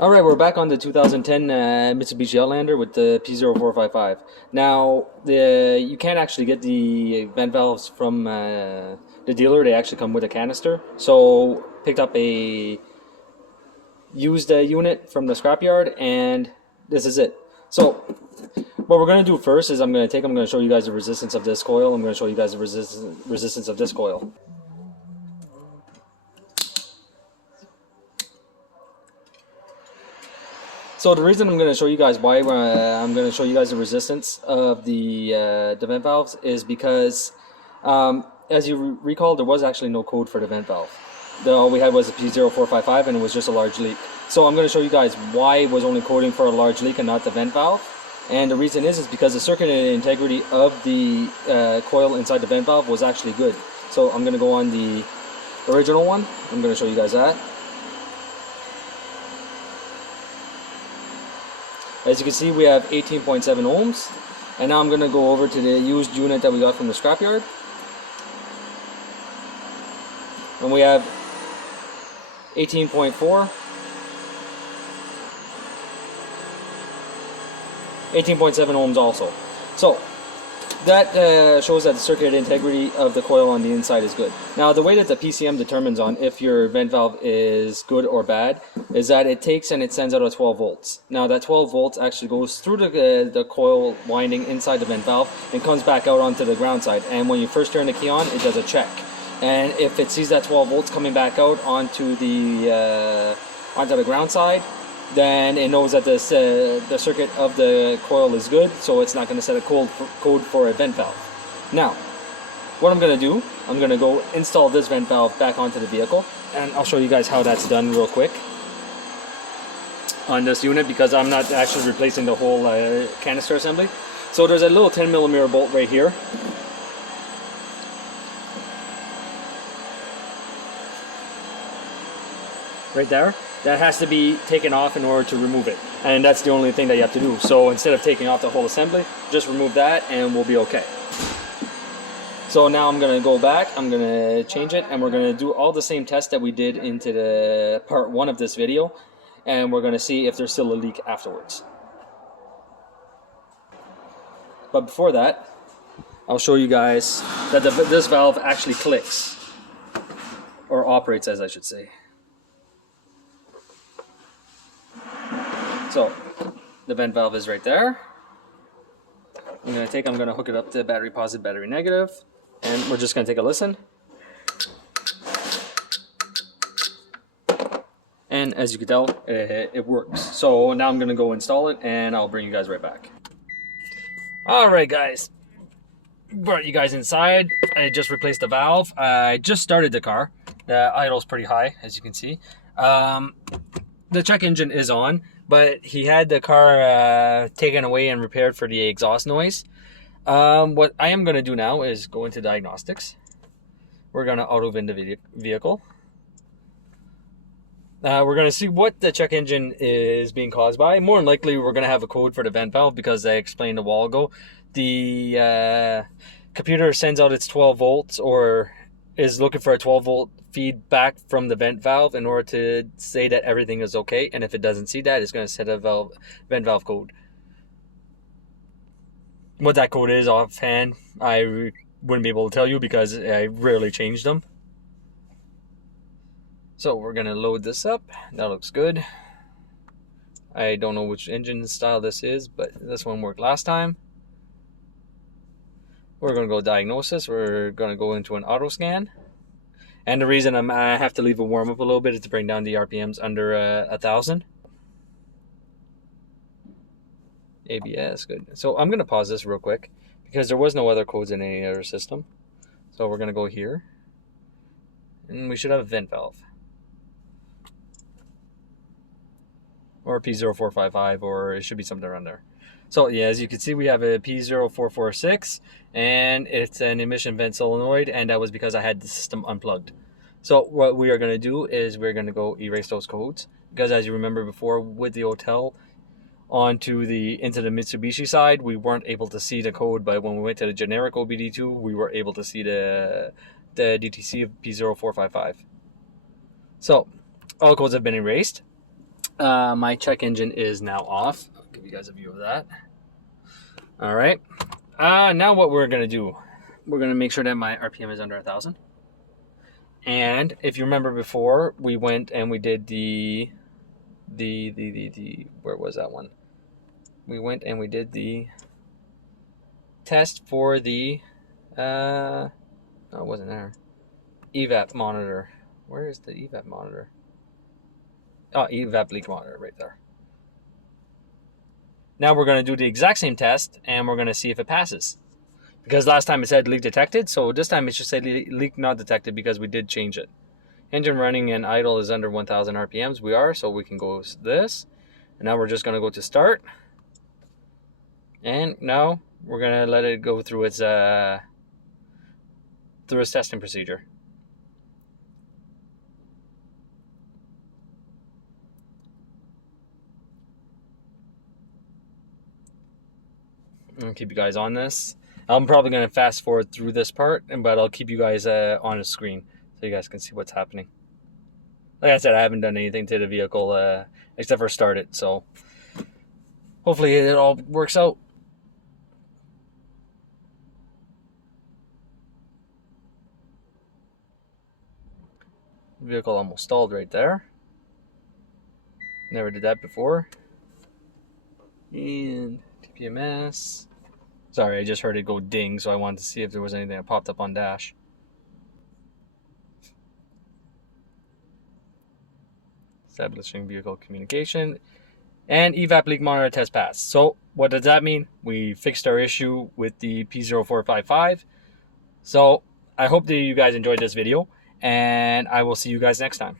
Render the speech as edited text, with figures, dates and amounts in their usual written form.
Alright, we're back on the 2010 Mitsubishi Outlander with the P0455. Now, you can't actually get the vent valves from the dealer. They actually come with a canister. So, picked up a used unit from the scrapyard, and this is it. So, what we're going to do first is I'm going to show you guys the resistance of this coil. I'm going to show you guys the resistance of this coil. So the reason I'm going to show you guys why I'm going to show you guys the resistance of the vent valves is because, as you recall, there was actually no code for the vent valve. All we had was a P0455, and it was just a large leak. So I'm going to show you guys why it was only coding for a large leak and not the vent valve. And the reason is because the circuit integrity of the coil inside the vent valve was actually good. So I'm going to go on the original one. I'm going to show you guys that. As you can see, we have 18.7 ohms, and now I'm going to go over to the used unit that we got from the scrapyard, and we have 18.4, 18.7 ohms also. So that shows that the circuit integrity of the coil on the inside is good. Now, the way that the PCM determines on if your vent valve is good or bad is that it takes and it sends out a 12 volts. Now, that 12 volts actually goes through the coil winding inside the vent valve and comes back out onto the ground side. And when you first turn the key on, it does a check. And if it sees that 12 volts coming back out onto the ground side, then it knows that the circuit of the coil is good, so it's not going to set a code for a vent valve. Now, what I'm going to do, I'm going to go install this vent valve back onto the vehicle, and I'll show you guys how that's done real quick on this unit, because I'm not actually replacing the whole canister assembly. So there's a little 10mm bolt right here. Right there. That has to be taken off in order to remove it, and that's the only thing that you have to do. So instead of taking off the whole assembly, just remove that and we'll be okay. So now I'm going to go back, I'm going to change it, and we're going to do all the same tests that we did into the part 1 of this video, and we're going to see if there's still a leak afterwards. But before that, I'll show you guys that this valve actually clicks, or operates, as I should say. So, the vent valve is right there. I'm going to hook it up to battery positive, battery negative, and we're just going to take a listen. And as you can tell, it works. So now I'm going to go install it, and I'll bring you guys right back. Alright guys, brought you guys inside. I just replaced the valve. I just started the car. The idle's pretty high, as you can see. The check engine is on, but he had the car taken away and repaired for the exhaust noise. What I am going to do now is go into diagnostics. We're going to auto-VIN the vehicle. We're going to see what the check engine is being caused by. More than likely, we're going to have a code for the vent valve, because I explained a while ago. The computer sends out its 12 volts, or is looking for a 12 volt feedback from the vent valve in order to say that everything is okay, and if it doesn't see that, it's going to set a vent valve code. What that code is offhand, I wouldn't be able to tell you, because I rarely change them. So we're going to load this up. That looks good. I don't know which engine style this is, but this one worked last time. We're going to go diagnosis. We're going to go into an auto scan. And the reason I have to leave it warm up a little bit is to bring down the RPMs under 1,000. ABS, good. So I'm going to pause this real quick, because there was no other codes in any other system. So we're going to go here, and we should have a vent valve, or a P0455, or it should be something around there. So yeah, as you can see, we have a P0446, and it's an emission vent solenoid, and that was because I had the system unplugged. So what we are going to do is we're going to go erase those codes, because as you remember before with the hotel into the Mitsubishi side, we weren't able to see the code, but when we went to the generic OBD2, we were able to see the DTC of P0455. So all codes have been erased. My check engine is now off. I'll give you guys a view of that. All right. Now what we're gonna do, we're gonna make sure that my RPM is under 1,000. And if you remember before, we went and we did the where was that one? We went and we did the test for the no, it wasn't there. Evap monitor. Where is the evap monitor? Oh, evap leak monitor right there. Now we're going to do the exact same test and we're going to see if it passes. Because last time it said leak detected, so this time it should say leak not detected because we did change it. Engine running and idle is under 1,000 RPMs. We are, so we can go this. And now we're just going to go to start. And now we're going to let it go through its testing procedure. I'll keep you guys on this. I'm probably going to fast forward through this part, but I'll keep you guys on the screen so you guys can see what's happening. Like I said, I haven't done anything to the vehicle except for start it, so hopefully it all works out. Vehicle almost stalled right there. Never did that before. And TPMS. Sorry, I just heard it go ding, so I wanted to see if there was anything that popped up on dash. Establishing vehicle communication. And evap leak monitor test passed. So what does that mean? We fixed our issue with the P0455. So I hope that you guys enjoyed this video, and I will see you guys next time.